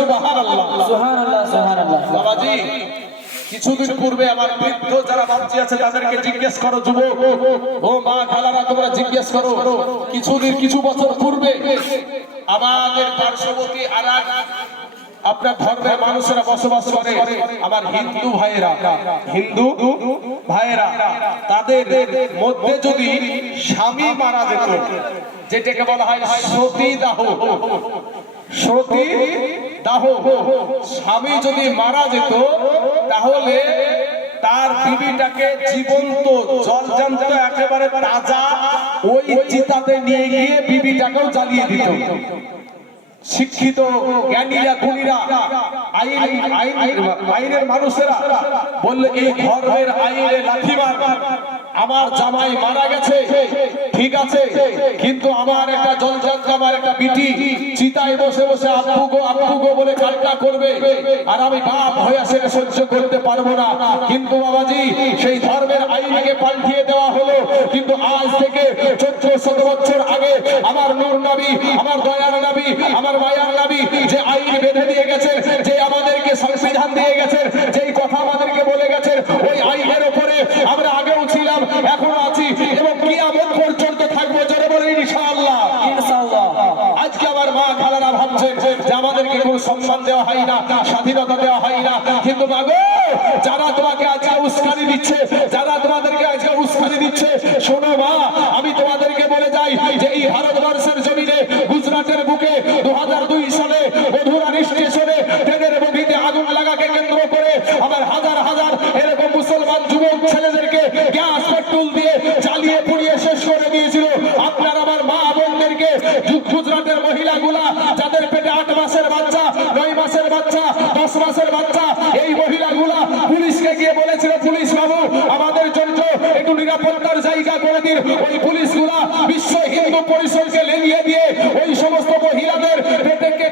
সুবহানাল্লাহ সুবহানাল্লাহ সুবহানাল্লাহ। বাবাজি কিছুদিন পূর্বে আমার বৃদ্ধ যারা বাচ্চা আছে তাদেরকে জিজ্ঞেস করো, যুবক ও মা খালারা তোমরা জিজ্ঞেস করো, কিছু বছর পূর্বে আমাদের পার্শ্ববর্তী আরেক আপনার ধর্মের মানুষেরা বসবাস করে, আমার হিন্দু ভাইয়েরা তাদের মধ্যে যদি স্বামী মারা যেত, যেটাকে বলা হয় সতীদাহ, স্বামী যদি মারা যেত তাহলে তার বিবিটাকে জীবন্ত জলজান্ত একেবারে তাজা ওই চিতাতে নিয়ে গিয়ে বিবিটাকেও জ্বালিয়ে দিত। শিক্ষিত জ্ঞানীরা গুণীরা আইনের মানুষেরা বললে এই ধর্মের আইনে লাথি মার, আমার জামাই মারা গেছে ঠিক আছে, কিন্তু আমার একটা জলজান্ত আমার একটা বিটি চিতায় বসে বসে আব্বু গো বলে কান্না করবে, আর আমি বাপ হয়ে সেটা সহ্য করতে পারবো না। কিন্তু বাবাজি সেই ধর্মের আইনকে পাল্টিয়ে দেওয়া হলো, কিন্তু আজ থেকে 1400 বছর আগে আমার নূর নবী, আমার দয়ার নবী, আমার মায়ার নবী যে আইন বেঁধে দিয়ে গেছে, যে আমাদেরকে সংবিধান দিয়ে গেছে, যেই কথা আমাদেরকে বলে গেছে, ওই আইনের উপরে আমরা আগেও ছিলাম, এখনো আছি এবং কিয়ামত পর্যন্ত থাকবো। জোরে বলে ইনশাআল্লাহ ইনশাআল্লাহ। আজকে আমার মা খালারা ভাবছেন যে আমাদেরকে কোনো সম্মান দেওয়া হয় না, স্বাধীনতা দেওয়া হয় না, কিন্তু মাগো যারা তোমাকে আজকে উস্কানি দিচ্ছে, যারা তোমাদেরকে আজকে উস্কানি দিচ্ছে, শোনো মা আমি তোমাদেরকে বলে যাই যে এই ভারতবর্ষের জমিনে গুজরাটের বুকে 2002 সালে মধুরা স্টেশনে ট্রেনের বগিতে আগুন লাগাকে কেন্দ্র করে আমার হাজার হাজার এরকম মুসলমান যুবক ছেলেদেরকে গ্যাস পেট্রোল দিয়ে জ্বালিয়ে পুড়িয়ে শেষ করে দিয়েছিল। আপনার আমার মা বোনদেরকে গুজরাটের মহিলাগুলা যাদের পেটে 8 মাসের বাচ্চা, 9 মাসের বাচ্চা, 10 মাসের বাচ্চা, এই মহিলাগুলা পুলিশকে গিয়ে বলেছিল পুলিশ বাবু আমাদের জন্য একটু নিরাপত্তার জায়গা করে দিন। ওই পুলিশগুলা বিশ্ব হিন্দু পরিষদকে লেলিয়ে দিয়ে ওই সমস্ত মহিলাদের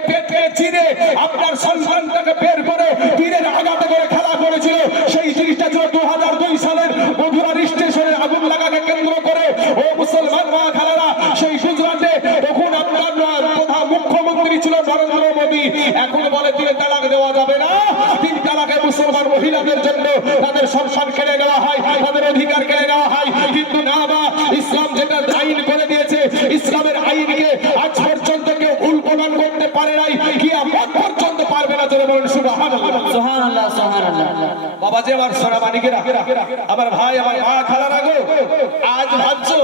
পেটে চিরে আপনার সন্তানটাকে বের করে তীরের আঘাতে করে খেলা করেছিল। সেই জিনিসটা ছিল 2002 সালের মধুরা স্টেশনে আগুন লাগাকে কেন্দ্র করে। ও মুসলমান মা খালারা, সেই গুজরাটে তখন আপনার প্রধান মুখ্যমন্ত্রী ছিল নরেন্দ্র মোদী। এখন বলে 3 তালাক দেওয়া যাবে না, 3 তালাকে মুসলমান মহিলাদের জন্য তাদের সম্মান কেড়ে নেওয়া হয়, তাদের অধিকার কেড়ে নেওয়া হয়। কিন্তু না বা ইসলাম যেটা আইন করে দিয়েছে, ইসলামের আইনকে আজ পর্যন্ত কেউ উল্টোপাল্টা করতে পারে নাই, কিয়ামত পর্যন্ত পারবে না। জোরে বলুন সুবহানাল্লাহ সুবহানাল্লাহ সুবহানাল্লাহ। বাবা যে আমার সোনা মানিকেরা, আমার ভাই, আমার মা খালারা গো, আজ ভাবছো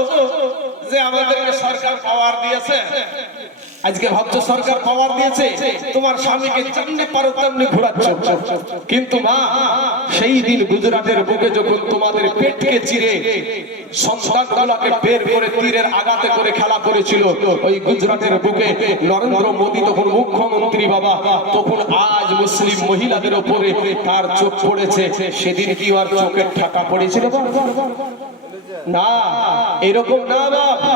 যে আমাদেরকে সরকার পাওয়ার দিয়েছে, আজকে ভাবছো সরকার পাওয়ার দিয়েছে, তোমার স্বামীকে যেমনি পারো তেমনি ঘোরাচ্ছ। কিন্তু মা সেই দিন গুজরাটের বুকে যখন তোমাদের পেটকে চিরে সন্তানগুলোকে বের করে তীরের আঘাতে করে খেলা করেছিল, ওই গুজরাটের বুকে নরেন্দ্র মোদী তখন মুখ্যমন্ত্রী বাবা, তখন আজ মুসলিম মহিলাদের উপরে তার চোখ পড়েছে। সেদিন কি আর চোখের ঠাকা পড়েছিল না? এরকম না বাবা।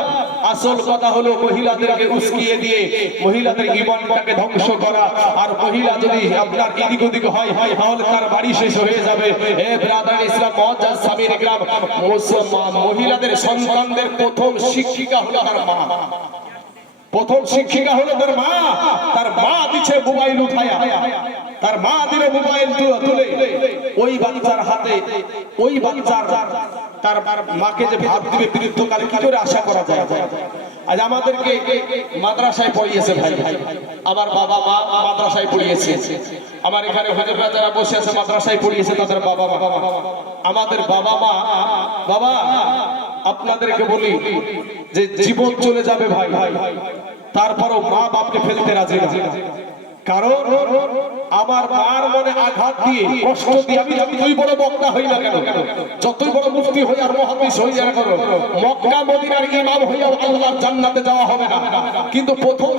আসল কথা হলো মহিলাদেরকে উস্কিয়ে দিয়ে মহিলাদের ঈমানটাকে ধ্বংস করা। আর মহিলা যদি আপনার এদিক ওদিক হয় তাহলে তার বাড়ি শেষ হয়ে যাবে। হে ব্রাদার ইসলাম মুআজ্জাজ সামির ইকরাম, মহিলাদের সন্তানদের প্রথম শিক্ষিকা হলো তার মা। প্রথম শিক্ষিকা হলো তার মা। তার মা দিচ্ছে মোবাইল উঠায়া, তার মা দিল মোবাইল তুলে ওই বাচ্চার হাতে, ওই বাচ্চার তার মাকে যে ভাব দিবে বৃদ্ধকালে কি করে আশা করা যায়? আজ আমাদেরকে মাদ্রাসায় পড়িয়েছে ভাই, আমার বাবা মা মাদ্রাসায় পড়িয়েছে, আমার এখানে হুজুররা যারা বসে আছে মাদ্রাসায় পড়িয়েছে তাদের বাবা মা। আমাদের বাবা মা, বাবা আপনাদেরকে বলি যে জীবন চলে যাবে ভাই, তারপরও মা বাপকে ফেলতে রাজি না। কারণ আমার মার মনে আঘাত দিয়ে কষ্ট দিয়ে আমি যতই বড় বক্তা হই না কেন, যতই বড় মুফতি হই আর মুহাদ্দিস হই না কেন, মক্কা মদিনার ইমাম হইয়াও আল্লাহর জান্নাতে যাওয়া হবে না। কিন্তু প্রথম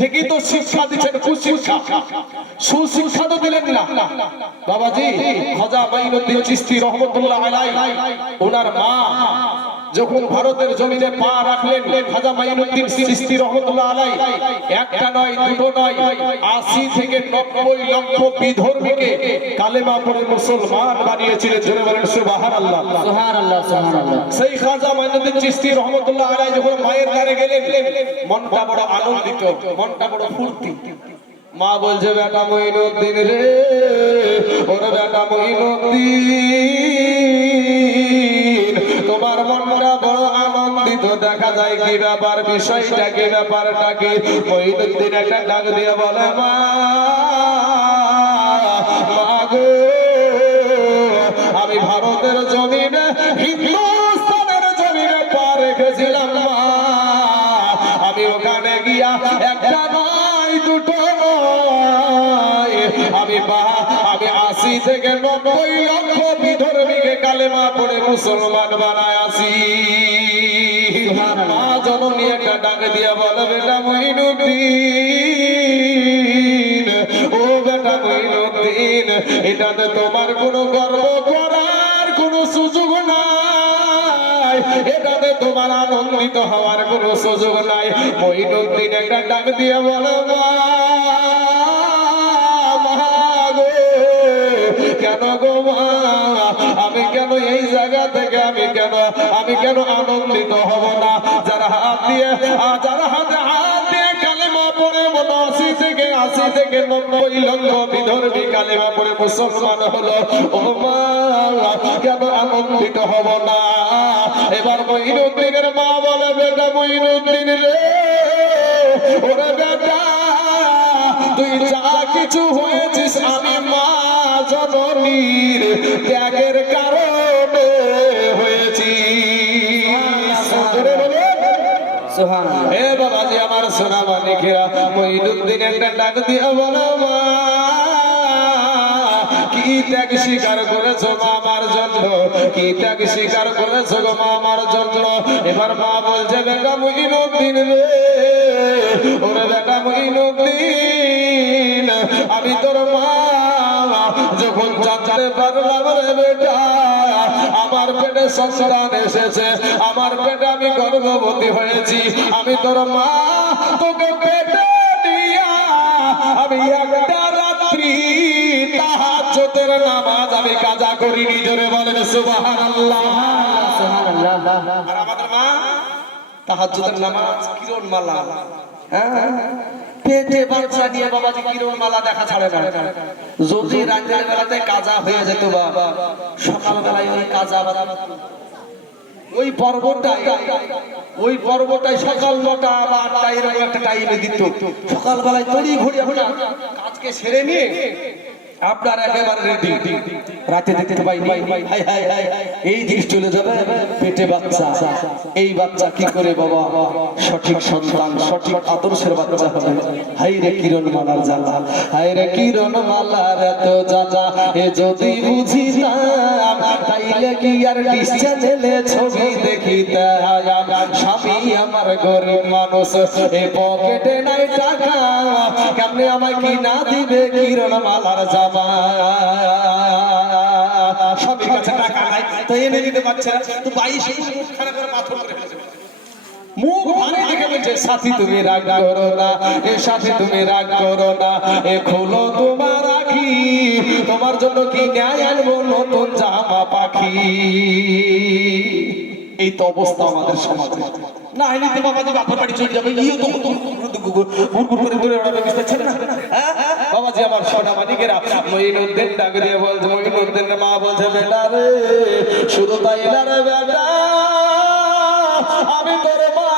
থেকেই তো শিক্ষা দিচ্ছেন, কুশিক্ষা, সুশিক্ষা তো দিলেন না। বাবাজি খাজা মাইনুদ্দিন চিশতি রহমাতুল্লাহ আলাইহি, ওনার মা যখন ভারতের জমিনে পা রাখলেন, খাজা মাইনুদ্দিন চিশতি রহমাতুল্লাহ আলাইহি একটা নয় দুটো নয় 80 থেকে 90 লক্ষ বিধর্মীকে কালেমা পড়ে মুসলমান বানিয়েছিলেন। জোরে বলেন সুবহানাল্লাহ সুবহানাল্লাহ সুবহানাল্লাহ। সেই খাজা মাইনুদ্দিন চিশতি রহমাতুল্লাহ আলাইহি যখন মায়ের দ্বারে গেলেন, মনটা বড় আনন্দিত, মনটা বড় ফুর্তি। মা বলছে বেটা মঈনুদ্দিন রে, ওর বেটা মঈনুদ্দিন, তোমার মনটা বড় আনন্দিত দেখা যায়, কি ব্যাপার, বিষয়টা কি, ব্যাপারটা কি? মঈনুদ্দিন একটা ডাক দিয়ে বলে, মা গো, আমি ভারতের জমিনে, হিন্দুস্তানের জমিনে পা রেখেছিলাম মা, আমি ওখানে গিয়া একটা নয় দুটো নয়, আমি 80 থেকে 90 লক্ষ বিধর্মীকে কালেমা পড়ে মুসলমান বানায় আসি। মা জননী একটা ডাক দিয়া বলে, বেটা মঈনুদ্দিন, ও বেটা মঈনুদ্দিন, এটাতে তোমার কোনো গর্ব করার কোনো সুযোগ নাই, এটাতে তোমার আনন্দিত হওয়ার কোনো সুযোগ নাই। মঈনুদ্দিন একটা ডাক দিয়ে বলে, মা গো, কেন গো মা, আমি কেন এই জায়গা থেকে আমি কেন আনন্দিত হব না? যারা হাতে হাত দিয়ে কালেমা পড়ে 80 থেকে 90 লক্ষ বিধর্মী কালেমা পড়ে মুসলমান হলো, ও মা কেন আনন্দিত হব না? এবার মঈনুদ্দিনের মা বলে, বেটা মঈনুদ্দিন রে, ওরে বেটা, তুই যা কিছু হয়েছিস আমি মা জননীর ত্যাগের কারণে হয়েছি। সুবহানাল্লাহ। হে বাবাজি আমার সোনা মানিকেরা, মঈনুদ্দিন একটা ডাক দিয়ে বলো, মা কি ত্যাগ স্বীকার করেছো মা আমার জন্য, কি ত্যাগ স্বীকার করেছো গো মা আমার জন্য? এবার মা বলছে, বেটা মঈনুদ্দিন রে, ওরে বেটা মঈনুদ্দিন, আমি তোর মা যখন জানতে পারলাম রে বেটা আমার পেটে সন্তান এসেছে, আমার পেটে আমি গর্ভবতী হয়েছি, আমি তোর মা তোকে পেটে নিয়া আমি একটা রাত্রি তাহাজ্জুদের নামাজ আমি কাজা করিনি। জোরে বলেন সুবহানাল্লাহ। সুবহানাল্লাহ। আর আমাদের মা তাহাজ্জুদের নামাজ কিরণ মালা, পেটে বাচ্চা নিয়ে বাবাজি কিরণ মালা দেখা ছাড়ে না। যদি রাতের বেলাতে কাজা হয়ে যেত বাবা, সকাল বেলায় ওই কাজা ওই পর্বটাই সকাল 9টা বা 8টা এরকম একটা টাইমে দিত। সকাল বেলায় তড়ি ঘড়ি কাজকে সেরে নিয়ে আপনার একেবারে রেডি, রাতে দেখতে পাই এই জিনিস চলে যাবে, পেটে বাচ্চা, এই বাচ্চা কি করে বাবা সঠিক সন্তান, সঠিক আদর্শের বাচ্চা হবে। হাই রে কিরণ মালার জ্বালা, হাই রে কিরণ মালার এত জ্বালা, এ যদি বুঝিতাম তাইলে কি আর ডিশ চ্যানেলে ছবি দেখিতাম। স্বামী আমার গরিব মানুষ, এ পকেটে নাই টাকা, কেমনে আমায় কি না দিবে কিরণ মালার জামা। স্বামীর কাছে টাকা নাই তো এনে দিতে পারছে না, তো 22 মুখখানা করে পাথর করে ফেলেছে। মুখ ভারে দেখে বলছে, সাথী তুমি রাগ করো না, এ সাথী তুমি রাগ করো না, এ খোলো তোমার আখি, তোমার জন্য কি ন্যায় আনবো নতুন জামা পাখি। এই তো অবস্থা আমাদের সমাজে। না এমনিতে বাবাজি বাপের বাড়ি চলে যাবে, ইও তো গুড় করে দূরে ওড়াবে, বুঝতে পারছেন না? বাবাজি আমার সোনা মানিকেরা, মঈনুদ্দিন ডাক দিয়ে বলছে, মঈনুদ্দিনের মা বলছে, বেটা রে, শুধু তাই না রে বেটা, আমি তোর মা,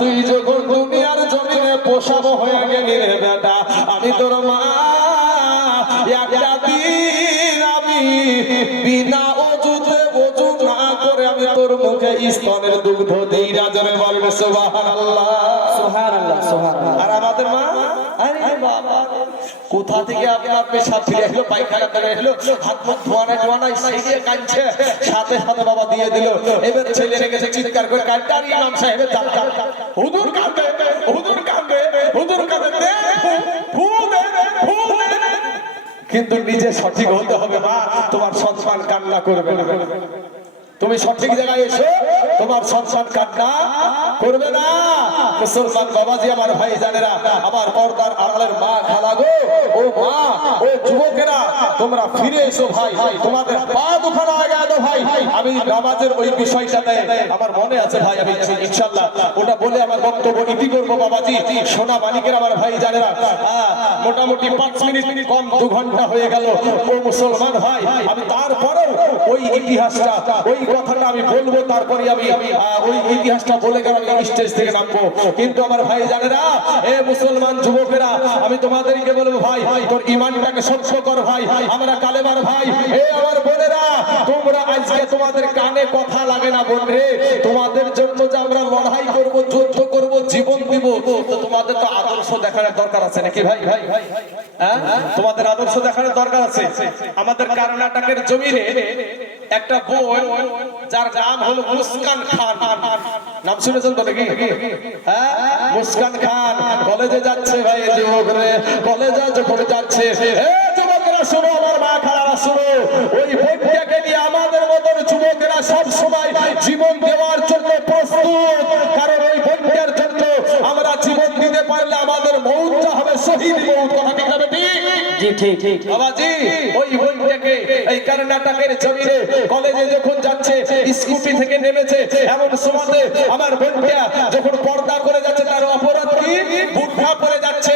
তুই যখন দুনিয়ার জমিনে পোষানো হয়ে গেলি রে বেটা, আমি তোর মা, একটা দিন আমি বিনা অজুতে ওযু না করে আমি তোর মুখে স্তনের দুগ্ধ দিই। রাজরে বলেন সুবহানাল্লাহ। সুবহানাল্লাহ। সুবহানাল্লাহ। আর আমাদের মা, আরে বাবা কোথা থেকে আপনার পেশাব ফিরে এলো, পায়খানা করে এলো, হাত মুখ ধোয়া নাই সেই দিয়ে কাঁদছে, সাথে সাথে বাবা দিয়ে দিল। এবার ছেলে রেখেছে চিৎকার করে, কাঁদতার ইমাম সাহেবের জালকা, হুজুর কাঁদে, হুজুর কাঁদে, হুজুর কাঁদে, দে ফু দে, ফু দে। কিন্তু নিজে সঠিক হতে হবে মা, তোমার সন্তান কান্না করবে না। তুমি সঠিক জায়গায় এসে তোমার সন্তান কান্না করবে না। মুসলমান বাবাজি, আমার ভাই জানেরা, আমার পর্দার আড়ালের মা খালা গো, ও মা, ও যুবকেরা, তোমরা ফিরে এসো ভাই, তোমাদের পা দুখানা আগে আদো ভাই। আমি নামাজের ওই বিষয়টাতে আমার মনে আছে ভাই, আমি ইনশাআল্লাহ ওটা বলে আমার বক্তব্য ইতি করবো বাবাজি। সোনা মানিকের আমার ভাই জানেরা, মোটামুটি 5 মিনিট কম 2 ঘন্টা হয়ে গেল। ও মুসলমান ভাই, আমি তারপরেও ওই ইতিহাসটা, ওই কথাটা আমি বলবো, তারপরে আমি ওই ইতিহাসটা বলে গেলাম আমি স্টেজ থেকে নামবো। কিন্তু আমার ভাই জানেরা, এ মুসলমান যুবকেরা, আমি তোমাদেরকে বলবো ভাই, তোর ইমানটাকে শক্ত কর ভাই। আমরা কালেমার ভাই, এ আমার বোনেরা, তোমরা আজকে তোমাদের কানে কথা লাগে না বোন রে, তোমাদের জন্য যে আমরা লড়াই করব, যুদ্ধ করব, জীবন দিব, তো তোমাদের তো আদর্শ দেখানোর দরকার আছে নাকি ভাই? হ্যাঁ, তোমাদের আদর্শ দেখানোর দরকার আছে। আমাদের কর্ণাটকের জমিনে একটা বোন, যার নাম হলো মুস্কান খান, নাম শুনেছেন তো নাকি? হ্যাঁ, মুস্কান খান কলেজে যাচ্ছে ভাই, যুবকরা কলেজে যখন যাচ্ছে, এ যুবকরা শোনো, আমার মা খালারা শোনো, ওই বোনটাকে নিয়ে আমাদের মতন যুবকেরা সব সময় জীবন দেওয়ার জন্য প্রস্তুত। কারণ ওই বোনটার জন্য আমরা জীবন দিতে পারলে আমাদের মৌতটা হবে শহীদ মৌত। কথা ঠিক না বেটি? জি ঠিক ঠিক বাবাজি, ওই বোনটাকে এই কর্ণাটকের জমিনে কলেজে যখন যাচ্ছে, স্কুটি থেকে নেমেছে, এমন সময় আমার বোনটা যখন পর্দা করে যাচ্ছে, তার অপরাধ কি? বুরখা পরে যাচ্ছে।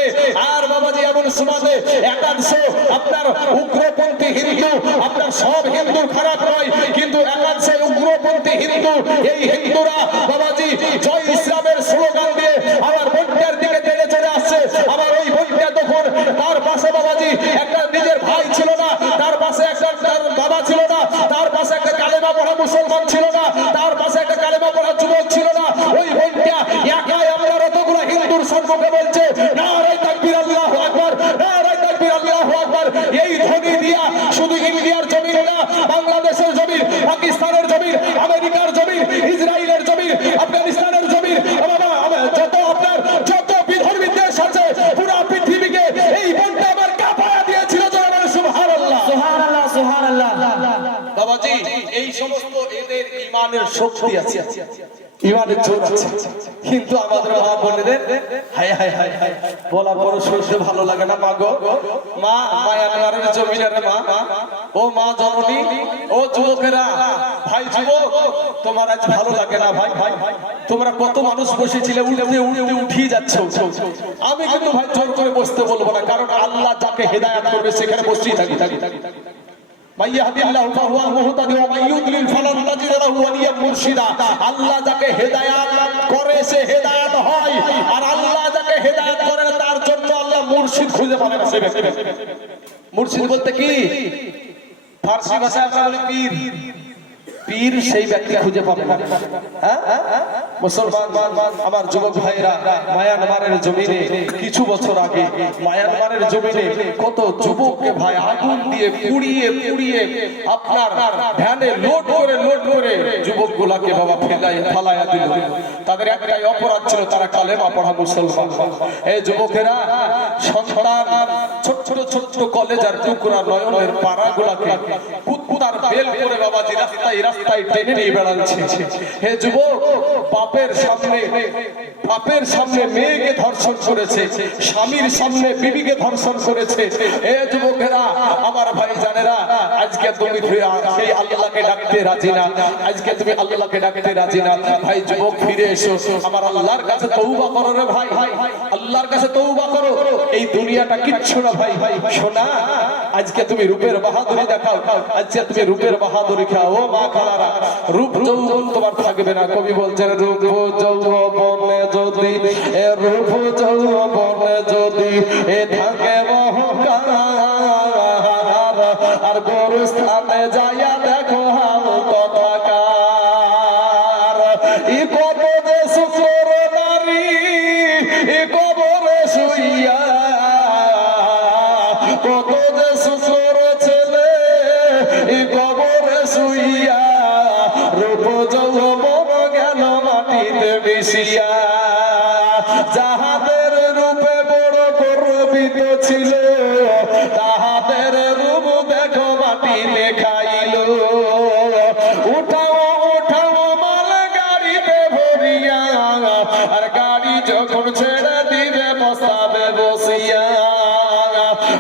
আর বাবাজি, এমন সময় একাংশ আপনার উগ্রপন্থী হিন্দু, আপনার সব হিন্দু খারাপ নয়, কিন্তু একাংশ উগ্রপন্থী হিন্দু, এই হিন্দুরা বাবাজি জয় ইসলামের স্লোগান দিয়ে আমার বোনটার দিকে টেনে চলে আসছে। আমার ওই বোনটা তখন, তার পাশে বাবাজি একটা নিজের ভাই ছিল না, তার পাশে একটা তার বাবা ছিল না, তার পাশে একটা কালেমা পড়া মুসলমান ছিল না, তার পাশে একটা কালেমা পড়া যুবক ছিল না। ওই বোনটা একাই আমরা অতগুলো হিন্দুর সম্মুখে বলছে, নারে তাকবীর, আল্লাহু আকবার, নারে তাকবীর, আল্লাহু আকবার। এই ধ্বনি দিয়া শুধু ইন্ডিয়ার জমিন না, বাংলাদেশের জমিন, পাকিস্তানের জমিন, আমেরিকার জমিন, ইসরায়েলের জমিন, আফগানিস্তানের জমিন, যত আপনার যত বিধর্মী দেশ আছে, পুরো পৃথিবীকে এই বোনটা আমার কাঁপায়া দিয়েছিল। সুবহানাল্লাহ, সুবহানাল্লাহ, সুবহানাল্লাহ। বাবাজি, এই সমস্ত এদের ইমানের শক্তি আছে, ইমানের জোর আছে, কিন্তু আমাদের মা বোনেদের হায় হায় হায় হায় বলা বড় শুনতে ভালো লাগে না। মা গো, মা মায়ানমারের জমিনের মা, ও মা জননী, ও যুবকেরা, ভাই যুবক, তোমার আজ ভালো লাগে না ভাই? তোমরা কত মানুষ বসেছিলে, উঠে উঠে উঠিয়ে যাচ্ছে। আমি কিন্তু ভাই জোর করে বসতে বলবো না, কারণ আল্লাহ যাকে হেদায়েত করবে সেখানে বসেই থাকি। আল্লাহ যাকে হেদায়েত করে সে হেদায়েত হয়, আর আল্লাহ যাকে হেদায়েত করে তার জন্য আল্লাহ মুর্শিদ খুঁজে পাবে না। মুর্শিদ বলতে কি? ফার্সি ভাষায় আমরা বলি পীর। পীর সেই ব্যক্তি খুঁজে পাবে না। হ্যাঁ, মুসলমান আমার যুবক ভাইরা, মায়ানমারের জমিনে কিছু বছর আগে মায়ানমারের জমিনে কত যুবককে ভাই আগুন দিয়ে পুড়িয়ে পুড়িয়ে আপনার ভ্যানে লোড করে যুবকগুলাকে বাবা ফালায়া দিল। তাদের একটাই অপরাধ ছিল, তারা কালেমা পড়া মুসলমান। এই যুবকেরা সন্তান ছোট ছোট কলেজার টুকরা নয়নের পাড়াগুলাকে কুত্তার বেল করে বাবাজি রাস্তায় টেনে নিয়ে বেড়াচ্ছে। হে যুবক, বাপের সামনে মেয়েকে ধর্ষণ করেছে, স্বামীর সামনে বিবিকে ধর্ষণ করেছে। হে যুবকেরা, আমার ভাই জানেরা, আজকে তুমি সেই আল্লাহকে ডাকতে রাজি না, আজকে তুমি আল্লাহকে ডাকতে রাজি না। ভাই যুবক, ফিরে এসো, আমার আল্লাহর কাছে তওবা করো রে ভাই, আল্লাহর কাছে তওবা করো। এই দুনিয়াটা কিচ্ছু না ভাই। শোনা, আজকে তুমি রূপের বাহাদুরি দেখাও, আজকে তুমি রূপের বাহাদুরি খাও। ও মা খালারা, রূপ যৌবন তোমার থাকবে না। কবি বলছেন, রূপ যৌবনে যদি রূপ যৌবনে যদি থাকে অহংকার, আর গরু স্থানে যাইয়া দেখো হাও কথাকার। ই কত যে সুচর নারী, ই কবরে শুইয়া, কত যে সুচর ছেলে, ই কবরে শুইয়া, রূপ যৌবন গেল মাটিতে মিশিয়া। যাহাদের রূপে বড় গর্বিত ছিল, তাহাদের রূপ দেখো মাটিতে খাইল। উঠাও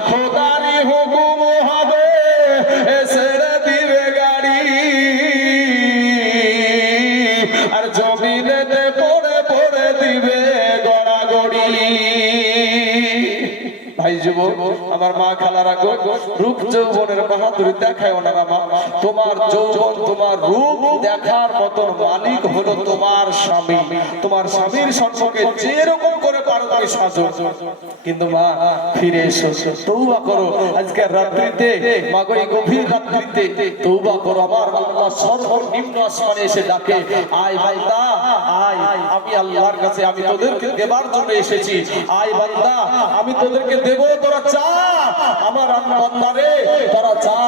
খোদারি হুকুম হবে ছেড়ে দিবে গাড়ি আর জমিনেতে পড়ে পড়ে দিবে গড়াগড়ি ভাই যুবক আমার মা খালারা গো রূপ যৌবনের বাহাদুরি দেখায় না মা তোমার যৌবন তোমার রূপ দেখার মতন মালিক হলো তোমার স্বামী তোমার স্বামীর সম্পর্কে যেরকম করে পারো তুমি সাজো কিন্তু মা ফিরে এসো তওবা করো আজকের রাত্রিতে মা গো এই গভীর রাত্রিতে তওবা করো আমার আল্লাহ সর্বনিম্ন আসমানে এসে ডাকে আয় বান্দা আয় আমি আল্লাহর কাছে আমি তোদেরকে দেবার জন্য এসেছি আয় বান্দা আমি তোদেরকে দেব তোরা চা আমার বান্দারে তোরা চা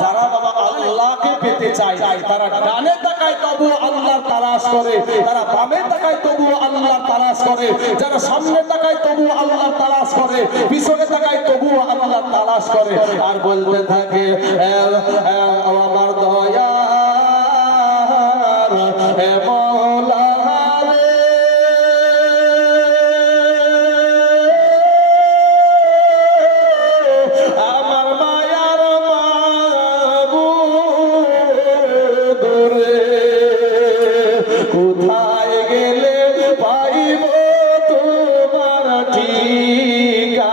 যারা বাবা আল্লাহকে পেতে চায় তারা ডানে তাকায় তবু আল্লাহর তালাশ করে তারা বামে তাকায় তবু আল্লাহর তালাশ করে যারা সামনে তাকায় তবু আল্লাহর তালাশ করে পিছনে তাকায় তবু আল্লাহর তালাশ করে আর বলতে থাকে আমার দয়া হে মওলা কোথায় গেলে পাইব তোমার ঠিকানা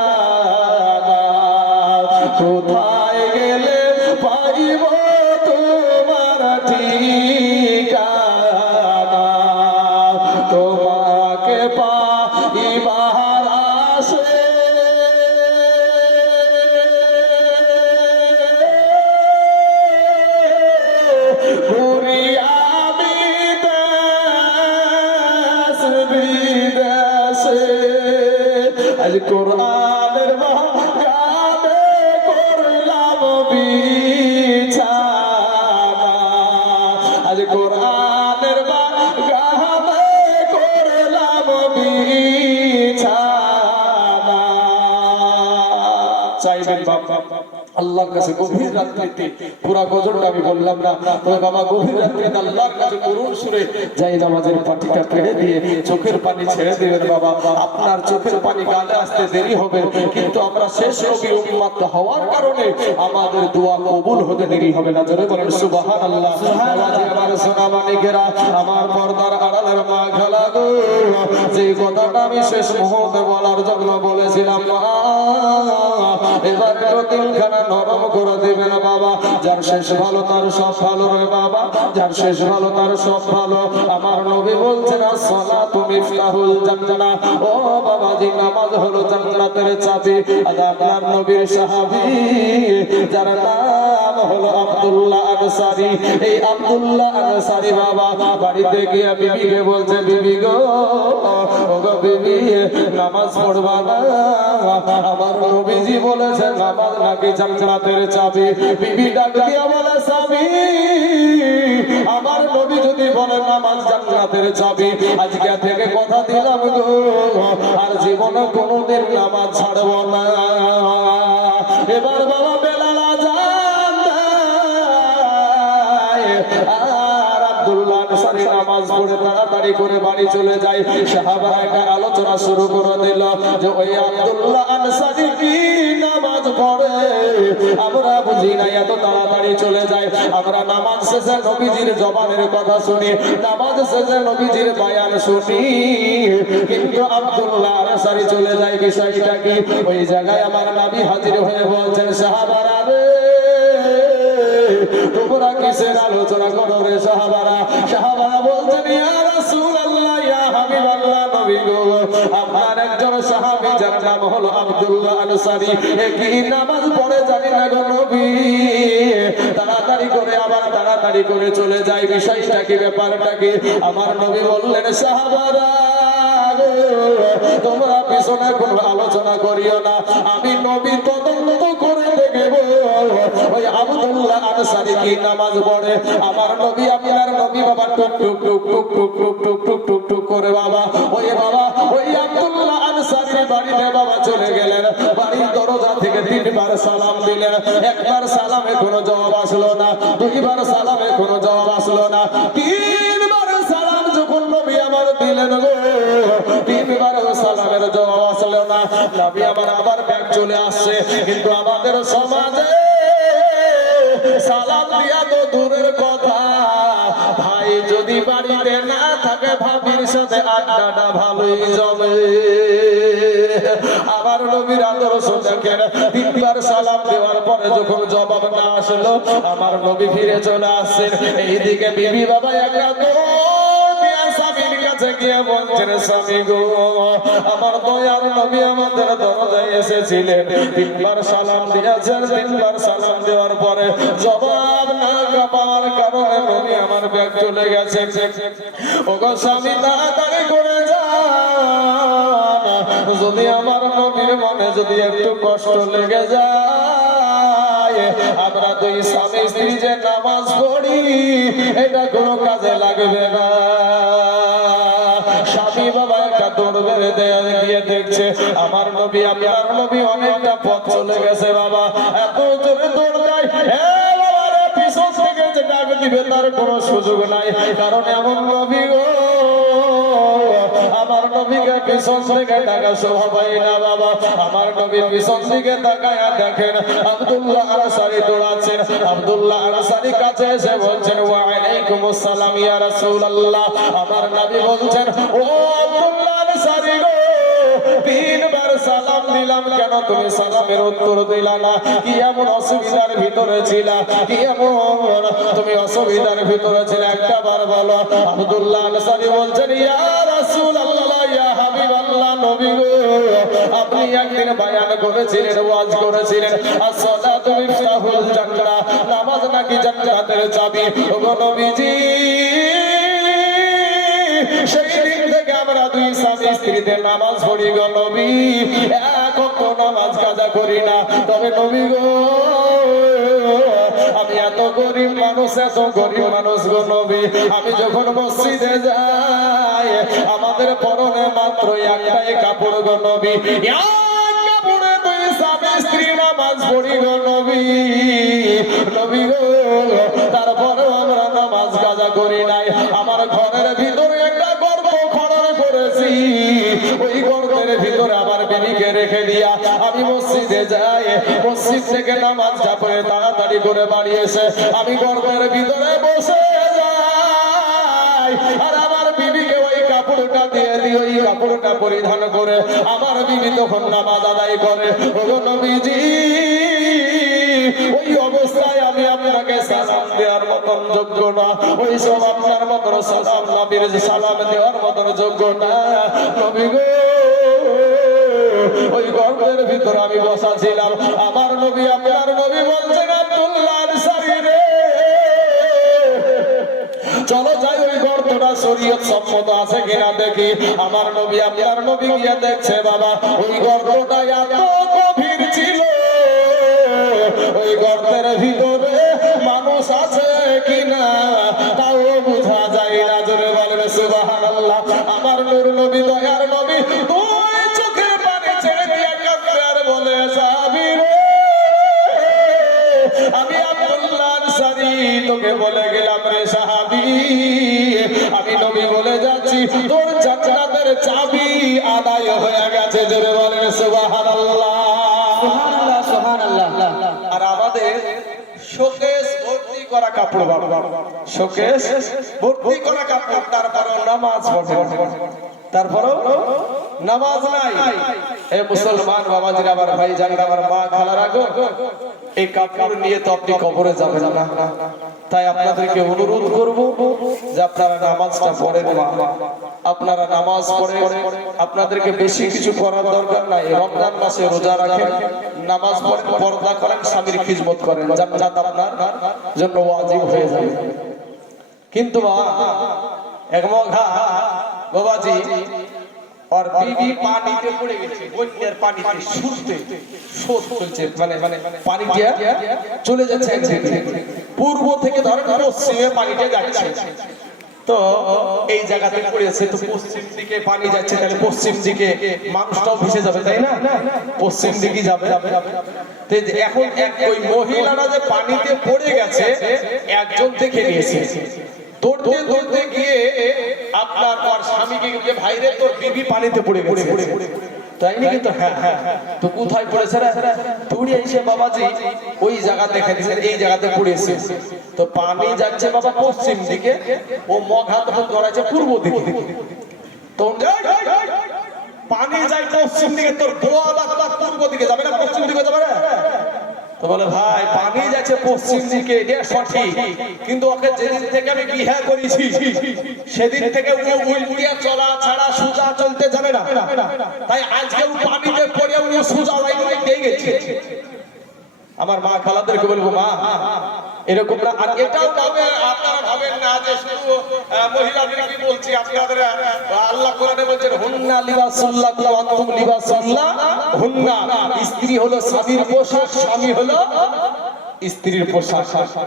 কোথায় গেলে পাইব তোমার ঠিকানা তোমাকে পাইবার আসে ঘুরিয়া আজ কোরআনের বাগানে করলাম বিছানা আজ কোরআনের বাগানে করলাম বিছানা চাইবেন বাবা আল্লাহর কাছে গভীর রাত্রিতে পুরা গজলটা আমি বললাম না তবে বাবা গভীর রাত্রিতে আল্লাহর কাছে করুণ সুরে যাই নামাজের পাটিটা পেড়ে দিয়ে চোখের পানি ছেড়ে দিবেন বাবা আপনার চোখের পানি গালে আসতে দেরি হবে কিন্তু আমরা শেষ নবী উম্মত হওয়ার কারণে আমাদের দোয়া কবুল হতে দেরি হবে না জোরে বলেন সুবহানাল্লাহ বাবাজি আমার সোনা মানিকেরা আমার পর্দার আড়ালের মা খালা গো যে কথাটা আমি শেষ মুহূর্তে বলার জন্য বলেছিলাম এবার দিলখানা নরম করে দিবেন বাবা যার শেষ ভালো তার সব ভালো রে বাবা যার শেষ ভালো তার সব ভালো আমার নবী বলছেন আসসালাতু মিফতাহুল জান্নাহ ও বাবাজি নামাজ হলো জান্নাতের চাবি আর আপনার নবীর সাহাবী যার নাম হলো আব্দুল্লাহ আনসারী এই আব্দুল্লাহ আনসারী বাবা বাড়িতে গিয়ে বিবিকে বলছে বিবি গো ওগো বিবি নামাজ পড়বা না আমার নবীজি বলেছেন নামাজ নাকি জান্নাতের চাবি বিবি ডাক দিয়া বলে স্বামী আমার নবী যদি বলেন নামাজ জান্নাতের চাবি আজকে থেকে কথা দিলাম গো আর জীবনে কোনোদিন নামাজ ছাড়ব না এবার বাবা বেলাল আযান দেয় আর আব্দুল্লাহ আনসারী নামাজ পড়ে তাড়াতাড়ি করে বাড়ি চলে যায় সাহাবারা একটা আলোচনা শুরু করে দিল যে ওই আব্দুল্লাহ আনসারী কি নামাজ পড়ে আমরা বুঝি না এত তাড়াতাড়ি চলে যায় আমরা নামাজ শেষে নবীজির জবানের কথা শুনি নামাজ শেষে নবীজির বয়ান শুনি কিন্তু আব্দুল্লাহ আনসারী চলে যায় বিষয়টা কি ওই জায়গায় আমার নবী হাজির হয়ে বলছেন সাহাবারা রে তোমরা কিসের আলোচনা করো রে সাহাবারা সাহাবারা বলছেন ইয়া রাসূলুল্লাহ ইয়া হাবিবাল্লাহ নবী গো আপনার একজন সাহাবী যার নাম হলো আব্দুল্লাহ আনসারী কি নামাজ পড়ে জানি না গো নবী তাড়াতাড়ি করে আবার তাড়াতাড়ি করে চলে যায় বিষয়টা কি ব্যাপারটা কি আমার নবী বললেন সাহাবারা তোমরা পিছনে কোনো আলোচনা করিও না আমি নবী তদন্ত করে দেখব ওই আব্দুল্লাহ আনসারী কি নামাজ পড়ে আমার নবী আপনার নবী বাবা টুক টুক টুক টুক টুক টুক টুক টুক টুক টুক করে বাবা ওই আব্দুল্লাহ আনসারীর বাড়িতে বাবা চলে গেলেন বাড়ির দরজা থেকে তিনবার সালাম দিলেন একবার সালামে কোনো জবাব আসলো না দুইবার সালামে কোনো জবাব আসলো না তিনবার সালাম যখন নবী আমার দিলেন গো তিনবার সালামের জবাব আসলো না নবী আমার আবার ব্যাগ চলে আসছে। কিন্তু আমাদের সমাজে সালাম দিয়া তো দূরের কথা, ভাই যদি বাড়িতে না থাকে ভাবির সাথে আড্ডাটা ভালোই জমে। আমার নবীর আদর্শ দেখেন, তিনবার সালাম দেওয়ার পরে যখন জবাব না আসলো, আমার নবী ফিরে চলে আসছেন। এইদিকে বিবি বাবা একটা স্বামীর কাছে গিয়ে বলছেন, স্বামী গো, আমার দয়ার নবী আমাদের দরজায় এসেছিলেন, তিনবার সালাম দিয়েছেন, তিনবার সালাম দেওয়ার পরে জবাব না পাওয়ার কারণে নবী আমার ব্যাগ চলে গেছে। ওগো স্বামী, তাড়াতাড়ি করে যান, যদি আমার নবীর মনে যদি একটু কষ্ট লেগে যায়, আমরা দুই স্বামী স্ত্রী যে নামাজ পড়ি এটা কোনো কাজে লাগবে না। স্বামী বাবা একটা দৌড় বেড়ে গিয়ে দেখছে আমার নবী, আপনার নবী অনেকটা পথ চলে গেছে। বাবা এত জোরে দৌড় দেয়, পিছন থেকে যে ডাক দিবে তার কোনো সুযোগ নাই, কারণ এমন নবী গো, আমার নবীকে পিছন থেকে ডাকা শোভা পাই না। বাবা আমার নবী পিছন দিকে তাকায় দেখেন আব্দুল্লাহ আনসারী দৌড়াচ্ছেন। আব্দুল্লাহ আনসারী কাছে এসে বলছেন, ওয়া আলাইকুমুস সালাম ইয়া রাসূলুল্লাহ। আমার নবী বলছেন, ও আব্দুল্লাহ আনসারী গো, তিনবার সালাম দিলাম, কেন তুমি সালামের উত্তর দিলা না? কি এমন অসুবিধার ভিতরে ছিলা? কি এমন তুমি অসুবিধার ভিতরে ছিলে? একটা বার বলো। আব্দুল্লাহ আনসারী বলছেন, ইয়া রাসূলুল্লাহ, ইয়া হাবিবাল্লাহ, নবী গো, আপনি একদিন বয়ান করেছিলেন, ওয়াজ করেছিলেন, as-সালাতু মিফতাহুল জান্নাহ, নামাজ নাকি জান্নাতের চাবি। ওগো নবীজি, সেই দিন থেকে আমরা দুই স্বামী স্ত্রীতে নামাজ পড়ি গো নবী, এখন নামাজ কাজা করি না। তবে নবী গো, আমি এত গরিব মানুষ, এত গরিব মানুষ গো নবী, আমি যখন মসজিদে যাই আমাদের পরনে মাত্র একটাই কাপড় গো নবী, কাপড়ে দুই স্বামী স্ত্রী নামাজ পড়ি গো নবী। নবী গো, তারপরেও আমরা নামাজ কাজা করি নাই। আমার ঘরের ভিতরে একটা গর্ত খনন করেছি, ওই গর্তের ভিতরে আমার বিবিকে রেখে দিয়া আমি মসজিদে যাই। মসজিদ থেকে নামাজটা পড়ে তাড়াতাড়ি করে বাড়ি এসে আমি গর্তের ভিতরে বসে যাই, আর আমার বিবিকে ওই কাপড়টা দিয়ে দিই, ওই কাপড়টা পরিধান করে আমার বিবি তখন নামাজ আদায় করে। ওগো নবীজি, ওই অবস্থায় আমি আপনাকে সালাম দেওয়ার মতন যোগ্য না, ওই সব আপনার মতন সালাম নবীর সালাম দেওয়ার মতন যোগ্য না। নবী গো, ওই গর্তের ভিতরে আমি বসা ছিলাম। আমার নবী, আপনার নবী বলছেন, আব্দুল্লাহ আনসারী রে, চলো যাই ওই গর্তটা শরীয়ত সম্মত আছে কিনা দেখি। আমার নবী, আপনার নবী গিয়ে দেখছে, বাবা ওই গর্তটা এত গভীর ছিল, ওই গর্তের ভিতরে মানুষ আছে কিনা তাও বোঝা যায় না। জোরে বলেন সুবহানাল্লাহ। আমার নূর নবী, দয়ার নবী, দুই চোখের পানি ছেড়ে দিয়ে কাঁদতে আর বলে, সাহাবী রে, আমি আব্দুল্লাহ আনসারী তোকে বলে গেলাম রে সাহাবী, আমি নবী বলে যাচ্ছি, তোর জান্নাতের চাবি আদায় হয়ে গেছে। জোরে বলেন সুবহানাল্লাহ। সুবহানাল্লাহ, সুবহানাল্লাহ। আর আমাদের শোকেস ভর্তি করা কাপড়, শোকেস ভর্তি করা কাপড়, তারপরেও নামাজ পড়ে, তারপরেও নামাজ নাই। এই মুসলমান বাবাজিরা, আমার ভাই জানেন, আমার মা খালারা গো, এই কাপড় নিয়ে তো আপনি কবরে যাবেন না। তাই আপনাদেরকে অনুরোধ করব যে আপনারা নামাজটা পড়েন, আপনারা নামাজ পড়েন। আপনাদেরকে বেশি কিছু করার দরকার নাই। রমজান মাসে রোজা রাখেন, নামাজ পড়েন, পর্দা করেন, স্বামীর খিদমত করেন, জান্নাত আপনার জন্য ওয়াজিব হয়ে যাবে। কিন্তু এক মঘা বাবাজি और बीबी पानीতে পড়ে গেছে, বন্যার পানিতে সুরতে স্রোত চলছে, মানে পানিটা চলে যাচ্ছে একদিকে, পূর্ব থেকে ধরেন পশ্চিমে পানিটা যাচ্ছে। তো এই জায়গাতে পড়েছে, তো পশ্চিম দিকে পানি যাচ্ছে, তাহলে পশ্চিম দিকে মানুষটাও ভেসে যাবে, তাই না? পশ্চিম দিকে যাবে। তো এখন ওই মহিলারা যে পানিতে পড়ে গেছে, একজন দেখে নিয়েছে, দৌড়তে দৌড়তে গিয়ে আপনার স্বামীকে গিয়ে, ভাইরে তোর বিবি পানিতে পড়ে গেছে। তাই নাকি? তো হ্যাঁ হ্যাঁ, তো কোথায় পড়েছে রে? তুই এসে বাবাজি ওই জায়গা দেখে দিয়েছেন, এই জায়গাতে পড়েছে। তো পানি যাচ্ছে বাবা পশ্চিম দিকে, ও মঘা তখন জড়াইছে পূর্ব দিকে। তো পানি যায় পশ্চিম দিকে, তোর বোয়া বাচ্চা পূর্ব দিকে যাবে না পশ্চিম দিকে যাবে না? তো বলে ভাই পানি যাচ্ছে পশ্চিম দিকে, এটা সঠিক, কিন্তু ওকে যেদিন থেকে আমি বিয়ে করেছি সেদিন থেকে ও উল্টিয়া চলা ছাড়া সোজা চলতে জানে না। তাই আজকে ও পানিতে পড়ে ও সোজা লাইন দিয়ে গেছে। আমার মা খালাদেরকে বলবো, মা এরকম না। আর এটাও ভাবে আপনারা ভাবেন না যে শুধু মহিলাদের কি বলছি, আপনাদের আল্লাহ কোরআনে বলছেন হুন্না লিবাসুল্লাহ ওয়া আনতুম লিবাসুল্লাহ হুন্না। স্ত্রী হলো স্বামীর পোশাক, স্বামী হলো স্ত্রীর পোশাক।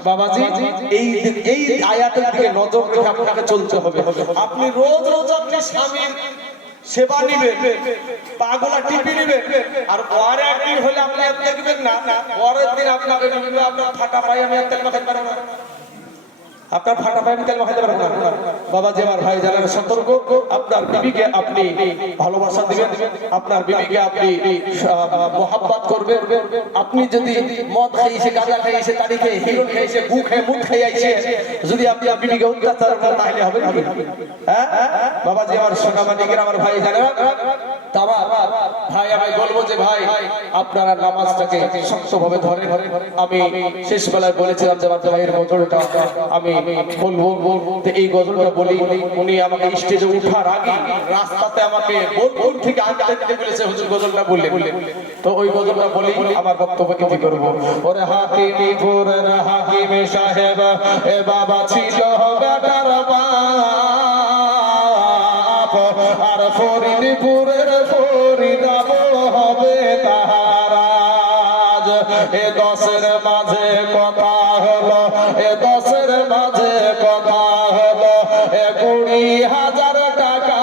বাবাজি এই আয়াতের দিকে নজর রেখে আপনাকে চলতে হবে। আপনি রোজ রোজ আপনি স্বামীর সেবা নিবেন, পাগুলা টিপি নিবেন, আর পরে একদিন হলে আপনি আর দেখবেন না, পরের দিন আপনাকে আপনার ফাটা পায়ে আমি আর তেল মাখাতে পারবো না, আপনার ফাটা পায়ে আমি তেল মাখাতে পারবো না। বাবা যে আমার ভাই জানেন সতর্ক, আপনার বিবিকে আপনি ভালোবাসা দিবেন, আপনার বিবিকে আপনি মোহাব্বত করবেন। আপনি যদি মদ খাইছে, গাঁজা খাইছে, তাড়ি খেয়ে, হিরোন খাইছে, গু খেয়ে, মুখ খাইছে, যদি আপনি বিবিকে অত্যাচার করেন তাহলে হবে নাকি? হ্যাঁ বাবা যে আমার সোনামানিকের আমার ভাই জানেন, আমার ভাই আমি বলবো যে ভাই আপনারা নামাজটাকে শক্তভাবে ধরে। আমি শেষ বেলায় বলেছিলাম যে আমার ভাইয়ের গজলটা আমি বলবো, এই গজলটা বলি। উনি আমাকে স্টেজে উঠার আগে রাস্তাতে আমাকে বোলপুর থেকে আগে দেখতে বলেছে হুজুর গজলটা বললেন। তো ওই গজলটা বলি, আমার বক্তব্য কি করব। ওরে হাকিমপুরের হাকিম সাহেব এ বাবা ছিল বেটার বাপ, আর ফরিদপুরের ফরিদাব হবে তাহারাজ। এ দশের মাঝে কথা হলো, এ দশের মাঝে কথা হলো 20,000 টাকা,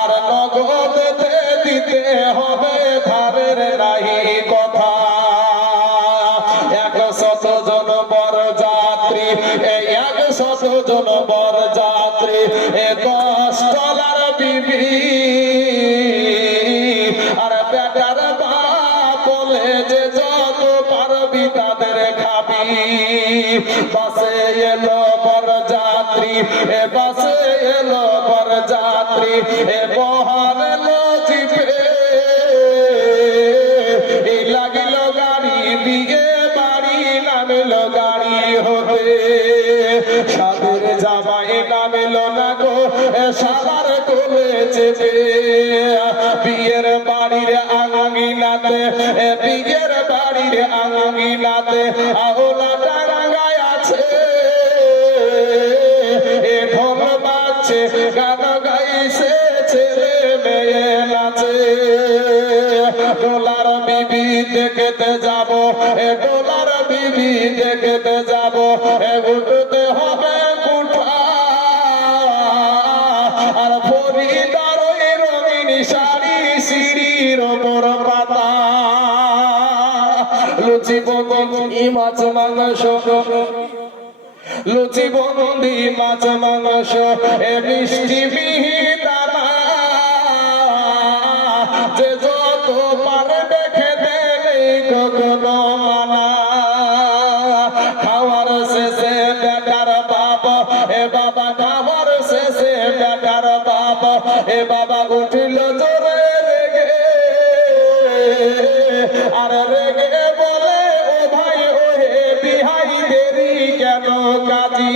আর নগদে দিতে হবে, ধারের নাহি কথা। 100 জন বর যাত্রী, 100 জন বর যাত্রী, 10 তলার বিবি, আর বেটার বাপ বলে যে যত পারবি তাদের খাবি। বাসে এলো বর যাত্রী, বাসে এলো বর যাত্রী, বহার এলো জিপে, লাগিল গাড়ি, বিয়ে বাড়ি নামিল গাড়ি হতে। সাদের জামাই নামিল না গো সাদার কোলে চেপে, বিয়ের বাড়ির আঙ্গিনাতে, বিয়ের বাড়ির আঙ্গিনাতে আওলাটা রাঙায় আছে, এ ঢোল বাজছে, গান গাইছে, ছেলে মেয়ে নাচে। ডোলার বিবি দেখতে যাব, ডোলার বিবি দেখতে যাব, উঠতে হবে কুঠা, আর ফরিদার ওই রঙিন শাড়ি সিঁড়ির ওপর পাতা। লুচি বন্দি মাছ মাংস, লুচি বন্দি মাছ মাংস, এ মিষ্টি মিহিদানা, যে যত পারবে খেতে নেই কখনো মানা। খাওয়ার শেষে বেটার বাপ, এ বাবা খাওয়ার শেষে বেটার বাপ, এ বাবা উঠিল জোরে রেগে, আর রেগে বলে ও ভাই ও হে বিহাই দেরি কেন কাজী।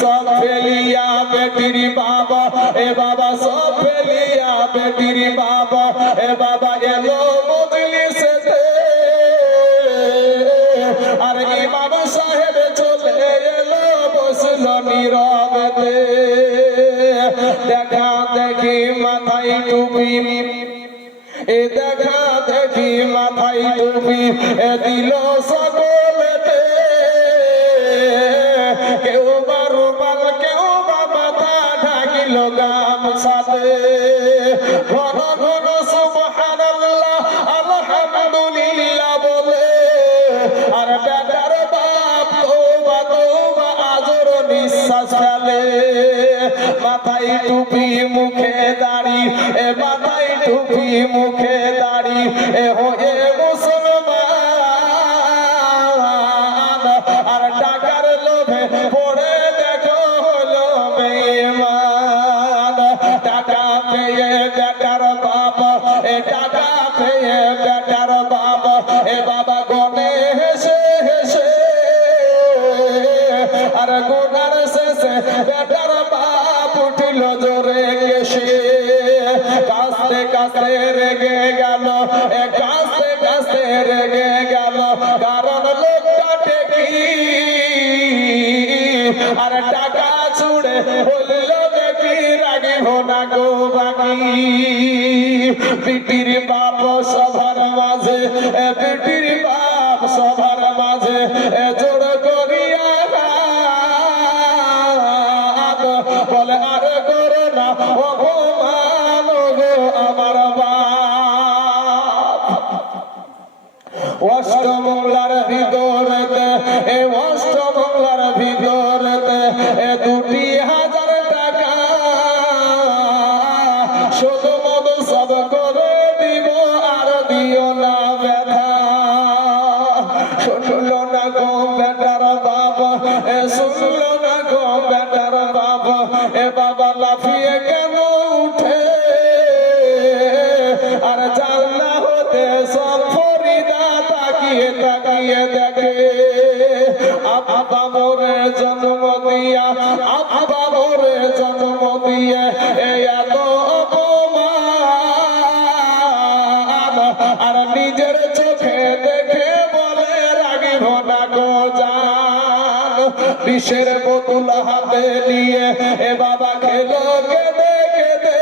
সব ফেলিয়া বেটির বাবা, এ বাবা সব ফেলিয়া বেটির বাবা, এ বাবা এলো মজলিসেতে, আর ইমাম সাহেব চলে এলো বসলো নীরবেতে। দেখা দেখি মাথায় টুপি, এ দেখা দেখি মাথায় টুপি, এ দিল সকলেতে, কেউ বা রুমাল, কেউ বা মাথা ঢাকিল গামছাতে। ঘন ঘন সুবহানাল্লাহ আলহামদুলিল্লাহ বলে, আর বেটার বাপ তওবা তওবা আজর নিঃশ্বাস ফেলে। মাথায় টুপি, মুখে দাড়ি, মুখে দাড়ি হয়ে মুসলমান আর টাকার লোভে পড়ে দেখো হলো বেঈমান টাকা পেয়ে বেটার বাপ টাকা পেয়ে বেটার বাপ বাবা গনে হেসে হেসে আর গুনার শেষে বেটার বাপ উঠিল জোরে কেসে কাস্তে কাস্তে রেগে গেল কাস্তে কাস্তে রেগে গেল কারণ লোকটা টেকি আর টাকা ছুড়ে বলল দেখি রাগিব না গো বাকি পিটির বাপ সবার মাঝে পিটির বাপ সবার মাঝে জোর করিয়া বলে আর করো না অপমান গো আমার বাপ অষ্টমঙ্গলার ভিতরেতে অষ্টমঙ্গলার ভিতরেতে 2,000 টাকা শুধু মধু সব করে দিব আর দিও না ব্যথা শুনলো না গো বেটার বাবা শুনলো না গো বেটার বাবা বাবা লাফিয়ে কেন উঠে আর জানলা হতে সব ফরিদা তাকিয়ে তাকিয়ে দেখে আব্বা মোরে জন্ম দিয়া আব্বা মোরে জন্ম দিয়ে এত অপমান আর নিজের চোখে দেখে বলে রাগিব না গো জান বিষের বোতল হাতে নিয়ে বাবা খেলো কেঁদে কেঁদে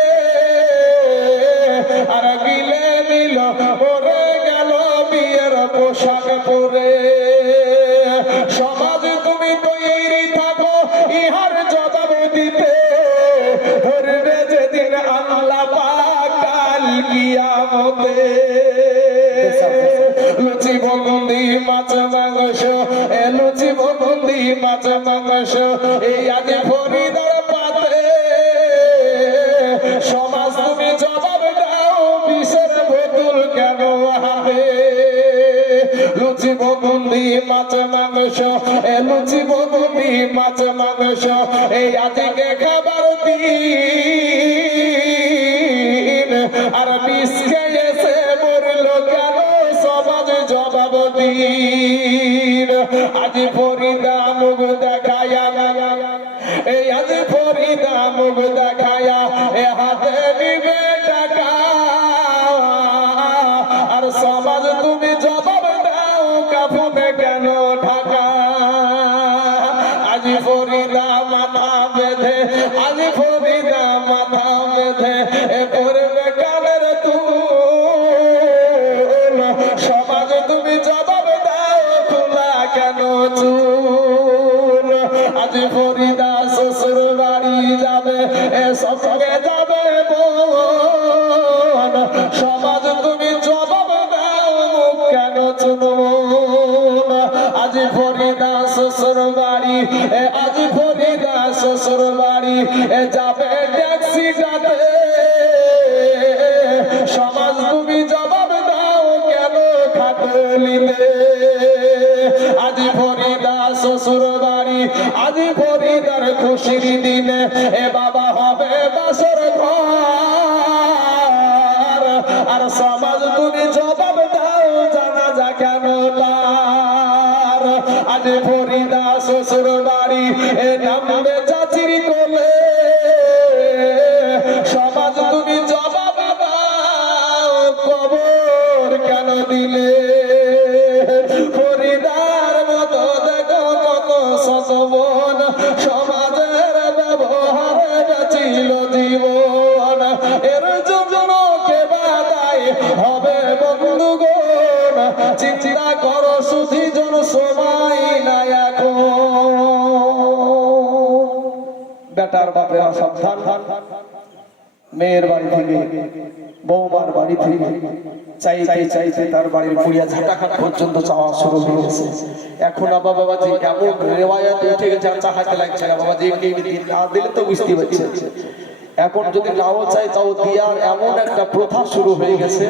আর গিলে নিল পরে গেল বিয়ের পোশাক পরে সমাজ তুমি তৈরি থাকো ইহার জবাব দিতে ধরবে যেদিন আল্লাহ পাক কাল কিয়ামতে লুচি বন্দি মাছ মাংস লুচি বন্দি মাছ মাংস এই আজ ফরিদার পাতে সমাজ তুমি জবাব দাও বিষের বোতল কেন হাতে লুচি বন্দি মাছ মাংস লুচি বন্দি মাছ মাংস এই আজকে খাবার দিন আর বিষ খেয়েছে মরল কেন সমাজ জবাব দিন আজ ফরিদা মুখ দেখায়া এই আজ ফরিদা মুখ দেখায়া হাতে নিবে টাকা আর সমাজ তুমি জবাব দাও কাফনে কেন ঢাকা আজ ফরিদা মাথা বেঁধে আজ ফরিদা মাথা বেঁধে পড়বে কালের তুল সমাজ তুমি জবাব দাও খোলা কেন চুল আজ ফরিদা শ্বশুর বাড়ি যাবে সঙ্গে যাবে বোন সমাজ তুমি জবাব দাও মুখ কেন চুনুন আজ ফরিদা শ্বশুর বাড়ি আজ ফরিদা শ্বশুর বাড়ি যাবে ট্যাক্সিটাতে সমাজ তুমি জবাব দাও কেন খাটলিতে আজ ফরিদা শ্বশুর বাড়ি আজ ফরিদার খুশির দিনে বাবা হবে বাসর ঘর আর সমাজ তুমি জবাব দাও জানাজা কেন তার আজ ফরিদা শ্বশুর বাড়ি নামবে চাচির কোলে সমাজ তুমি জবাব দাও কবর কেন দিলে ফরিদার মতো দেখো কত শতমন সমাজের ব্যবহারে ছিল জীবন এর জন্য কে বাদাই হবে বন্ধুগণ চিন্তা করো সুধি জন সময় নাই এখন বেটার বাপেরা সাবধান মেয়ের বাড়ি থেকে বৌমার বাড়ি থেকে চাইতে চাইতে তার বাড়ির বুড়িয়া ঝাঁটাঘাট পর্যন্ত চাওয়া শুরু হয়ে গেছে এখন আবার বাবাজি এমন রেওয়ায়াত উঠে গেছে আর চাহাতে লাগছে না বাবাজি এমনি না দিলে তো বুঝতে পারছি এখন যদি নাও চাই তাও দিয়ার এমন একটা প্রথা শুরু হয়ে গেছে,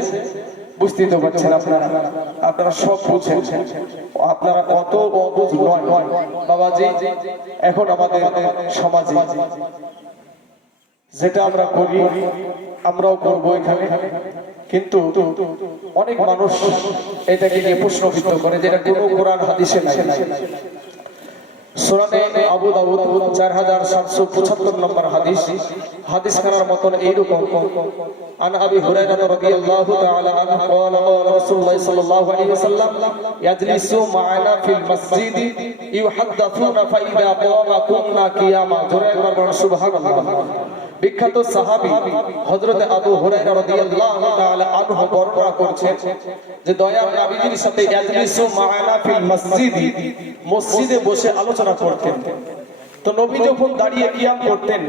বুঝতেই তো পারছেন আপনারা, আপনারা সব বুঝছেন, আপনারা অত অবুঝ নয় বাবাজি। এখন আমাদের সমাজে যেটা আমরা করি আমরাও করবো এখানে, কিন্তু অনেক মানুষ এটাকে নিয়ে প্রশ্নবিদ্ধ করে, যেটা কোনো কোরআন হাদিসে নাই। সুরানে আবু দাউদ 4775 নম্বর হাদিস, হাদিস খানার মতন এইরকম, আন আবি হুরায়রা রাদিয়াল্লাহু তাআলা আনহু قال قال رسول الله صلى الله عليه وسلم يجلس معنا في المسجد يحدثون فإذا قام قمنا قياما। জোরে একবার বলুন সুবহানাল্লাহ। বিখ্যাত সাহাবী হযরত আবু হুরায়রা রাদিয়াল্লাহু তাআলা আনহু বর্ণনা করছেন যে দয়ার নবীজির সাথে ইয়াজলিসু মা'আনা ফিল মসজিদি, মসজিদে বসে আলোচনা করতেন। তো নবী যখন দাঁড়িয়ে কিয়াম করতেন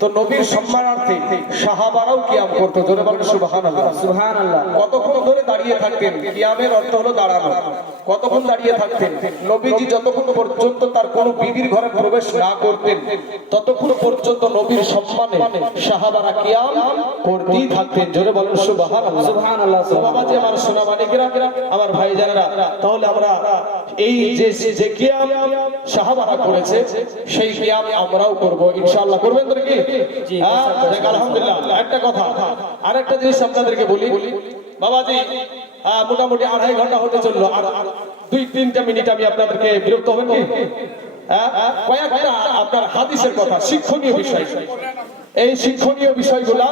তো নবীর সম্মানার্থে সাহাবারাও কিয়াম করতো। জোরে বলেন সুবহানাল্লাহ। সুবহানাল্লাহ। কতক্ষণ ধরে দাঁড়িয়ে থাকতেন? কিয়ামের অর্থ হলো দাঁড়ানো। কতক্ষণ দাঁড়িয়ে থাকতেন? নবীজি যতক্ষণ পর্যন্ত তার কোনো বিবির ঘরে প্রবেশ না করতেন ততক্ষণ পর্যন্ত নবীর সম্মানে সাহাবারা কিয়াম করতেই থাকতেন। জোরে বলেন সুবহানাল্লাহ। সুবহানাল্লাহ। বাবাজি আমার সোনা মানিকেরা, আমার ভাইজানেরা, তাহলে আমরা এই যে কিয়াম সাহাবারা করেছে সেই কিয়াম আমরাও করব ইনশাআল্লাহ। করবেন তো নাকি? জি আলহামদুলিল্লাহ। একটা কথা, আরেকটা জিনিস আপনাদেরকে বলি বাবাজি, মোটামুটি 2.5 ঘন্টা হতে চললো, আর 2-3টা মিনিট আমি আপনাদেরকে বিরক্ত হবেন কি? কয়েকটা আপনার হাদিসের কথা, শিক্ষণীয় বিষয়, এই শিক্ষণীয় বিষয়গুলা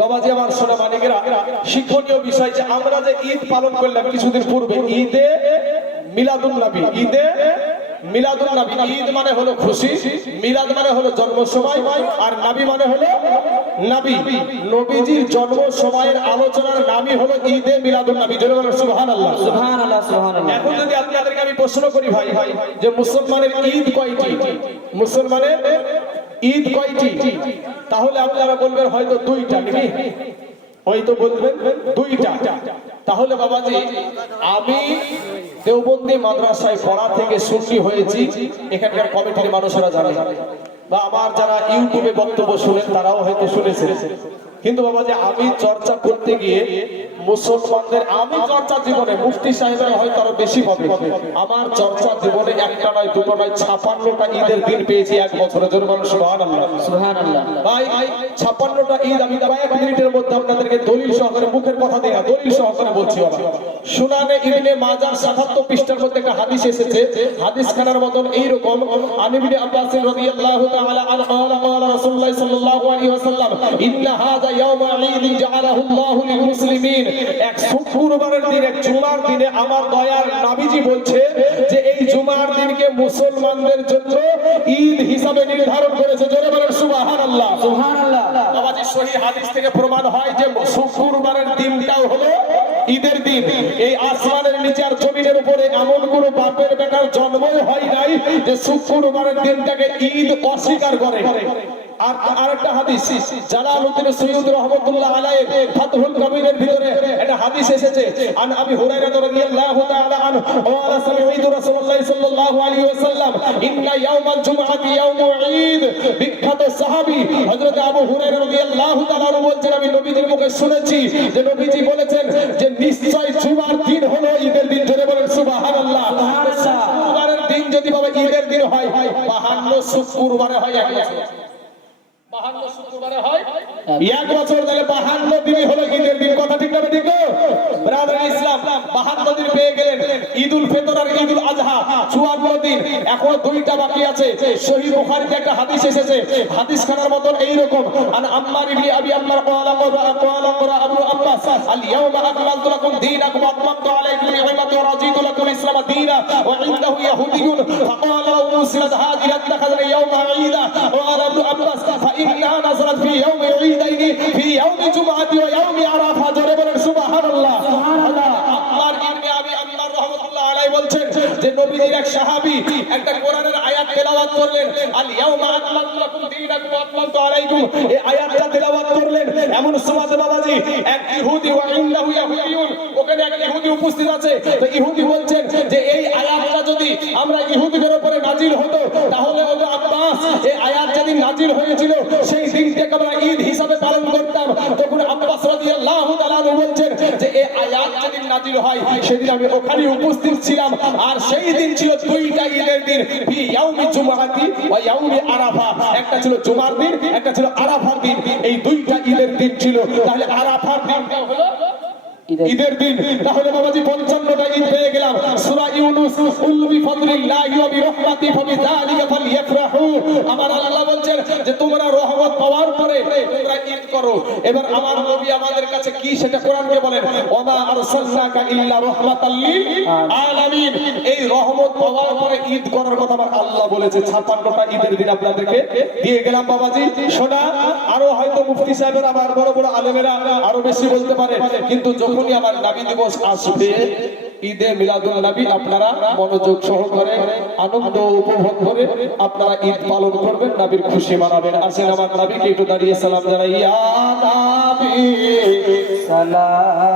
বাবাজি আমার সোনা মানিকেরা, শিক্ষণীয় বিষয় যে আমরা যে ঈদ পালন করলাম কিছুদিন পূর্বে, ঈদে মিলাদুন নবী, ঈদে মিলাদুন নবী। ঈদ মানে হলো খুশি, মিলাদ মানে হলো জন্ম সময়, আর নবী মানে হলো নবী। নবীজির জন্ম সময়ের আলোচনার নামই হলো ঈদে মিলাদুন নবী। জোরে বলেন সুবহানাল্লাহ। সুবহানাল্লাহ। সুবহানাল্লাহ। এখন যদি আপনাদেরকে আমি প্রশ্ন করি ভাই যে মুসলমানের ঈদ কয়টি, মুসলমানের ঈদ কয়টি, তাহলে আপনারা বলবেন হয়তো 2টা, নাকি? হয়তো বলবেন 2টা। তাহলে বাবাজি আমি দেওবন্দি মাদ্রাসায় পড়া থেকে সুন্নি হয়েছি, এখানকার কমিটির মানুষেরা জানে, বা আমার যারা ইউটিউবে বক্তব্য শুনেন তারাও হয়তো শুনেছেন। কিন্তু বাবাজি আমি চর্চা করতে গিয়ে মুসলমানদের, আমি চর্চা জীবনে মুফতি সাহেবের হয়তো আরো বেশি পাবে, আমার চর্চা জীবনে একটা নয় দুটো নয় 56টা ঈদের দিন পেয়েছি এক বছরে। জোরে বলেন সুবহানাল্লাহ। সুবহানাল্লাহ। ভাই 56টা ঈদ আমি কয়েক মিনিটের মধ্যে আপনাদেরকে দলিল সহকারে, মুখের কথা দিয়ে দলিল সহকারে বলছি। সুনানে ইবনে মাজাহ 77 পৃষ্ঠার মধ্যে একটা হাদিস এসেছে, হাদিস খানার মতন এইরকম, আন ইবনে আব্বাস রাদিয়াল্লাহু তাআলা আনহু قال رسول الله صلى الله عليه وسلم ان هذا يوم عيد جعله الله للمسلمين। এক শুক্রবারের দিন, এক জুমার দিনে আমার দয়ার নবীজি বলছে যে এই জুমার দিনকে মুসলমানদের জন্য ঈদ হিসাবে নির্ধারণ করেছে। জোরে বলেন সুবহানাল্লাহ। সুবহানাল্লাহ। বাবাজি সহিহ হাদিস থেকে প্রমাণ হয় যে শুক্রবারের দিনটাও হলো ঈদের দিন। এই আসমানের নিচে আর জমিনের উপরে এমন কোন বাপের বেটার জন্মই হয় নাই যে শুক্রবারের দিনটাকে ঈদ অস্বীকার করে। আর আরেকটা হাদিস জালালউদ্দিন সুয়ুতি রাহমাতুল্লাহ আলাইহি ফাতহুল কবিরের ভিতরে একটা হাদিস এসেছে, আন আবি হুরায়রা রাদিয়াল্লাহু তাআলা আনহু ওয়া সামি'তু রাসূলুল্লাহ সাল্লাল্লাহু আলাইহি ওয়াসাল্লাম ইন্না ইয়াওমাল জুমআতি ইয়াউমু ঈদ। বিখ্যাত সাহাবী হযরত আবু হুরায়রা রাদিয়াল্লাহু তাআলা বলছেন আমি নবীজির মুখে শুনেছি যে নবীজি বলেছেন যে নিশ্চয় জুমার দিন হলো ঈদের দিন। জোরে বলেন সুবহানাল্লাহ। শুক্রবারের দিন যদি বাবা ঈদের দিন হয়, 52 শুক্রবারে হয় এক বছর, 52 শুক্রবারে হয় এক বছর, তাহলে 52 দিনই হলো ঈদের দিন। কথা ঠিক না ঠিক? ব্রাদার ইসলাম 52 দিন পেয়ে গেলেন। ঈদুল ফিতর আর ঈদুল আযহা 54 দিন, এখন 2টা বাকি আছে। সহিহ বুখারীতে একটা হাদিস এসেছে, হাদিস খানার মতন এইরকম, আন আম্মার ইবনে আবি আম্মার ক্বালা আবু আব্বাস আল ইয়াওমা আকমালতু লাকুম দীনাকুম ওয়া আতমামতু আলাইকুম নি'মাতি ওয়া রাদিতু লাকুম ইসলাম দীনা ওয়া ইনদাহু ইয়াহুদিয়ুন ফাকালা লাহু মুসিলাত হাযিহি আত্তাখাযা ইয়াওমা ঈদা ওয়া আবু আব্বাস فإنها نزلت في يوم عيدين في يوم جمعة ويوم عرفة। জোরে বলেন সুবহানাল্লাহ। আম্মার ইবনে আবি আম্মার রাহমাতুল্লাহ আলাইহি বলছেন যে নবীজির এক সাহাবী একটা কোরআনের আয়াত তেলাওয়াত করলেন, আল ইয়াউমা আকমালতু লাকুম দীনাকুম ওয়া আতমামতু আলাইকুম, এই আয়াতটা তেলাওয়াত করলেন। এমন সময় বাবাজি এক ইহুদি ওয়া ইনদাহু ইয়াহুদিয়ুন, ওখানে এক ইহুদি উপস্থিত আছে। তো ইহুদি বলছেন যে এই আয়াতটা যদি আমরা ইহুদিদের উপরে নাজিল হতো তাহলে ওগো আব্বাস এই আয়াত যেদিন নাজিল হয়েছিল সেই তাআলা বলছেন যে এই আয়াত যেদিন নাযিল হয় সেদিন আমি ওখানে উপস্থিত ছিলাম আর সেই দিন ছিল দুইটা ঈদের দিন ফি ইয়াউমি জুমআতি ওয়া ইয়াউমি আরাফা একটা ছিল জুমার দিন একটা ছিল আরাফার দিন এই দুইটা ঈদের দিন ছিল তাহলে আরাফার দিনটা হলো ঈদের দিন তাহলে বাবাজি 55টা ঈদ পেয়ে গেলাম সূরা ইউনূস কুল বিফাদলিল্লাহি ওয়া বিরহমাতিহি ফাবিযালিকা ফালইফরাহু আমার আল্লাহ বলছেন যে তোমরা রহমত পাওয়ার পরে তোমরা ঈদ করো এবার আমার নবী আমাদের কাছে কি সেটা কোরআনকে বলেন ওমা আরসালনাকা ইল্লা রাহমাতাল লিল আলামিন এই রহমত পাওয়ার পরে ঈদ করার কথা আমার আল্লাহ বলেছে 56টা ঈদের দিন আপনাদেরকে দিয়ে গেলাম বাবাজি শোনা আরো হয়তো মুফতি সাহেবের আবার বড় বড় আলেমেরা আরো বেশি বলতে পারে কিন্তু যখনই আমার নবী দিবস আসবে ঈদে মিলাদুন নবী আপনারা মনোযোগ সহকারে আনন্দ উপভোগ করে আপনারা ঈদ পালন করবেন নবীর খুশি মানাবেন আসেন আমার নবীকে একটু দাঁড়িয়ে সালাম জানাই ইয়া নবী সালাম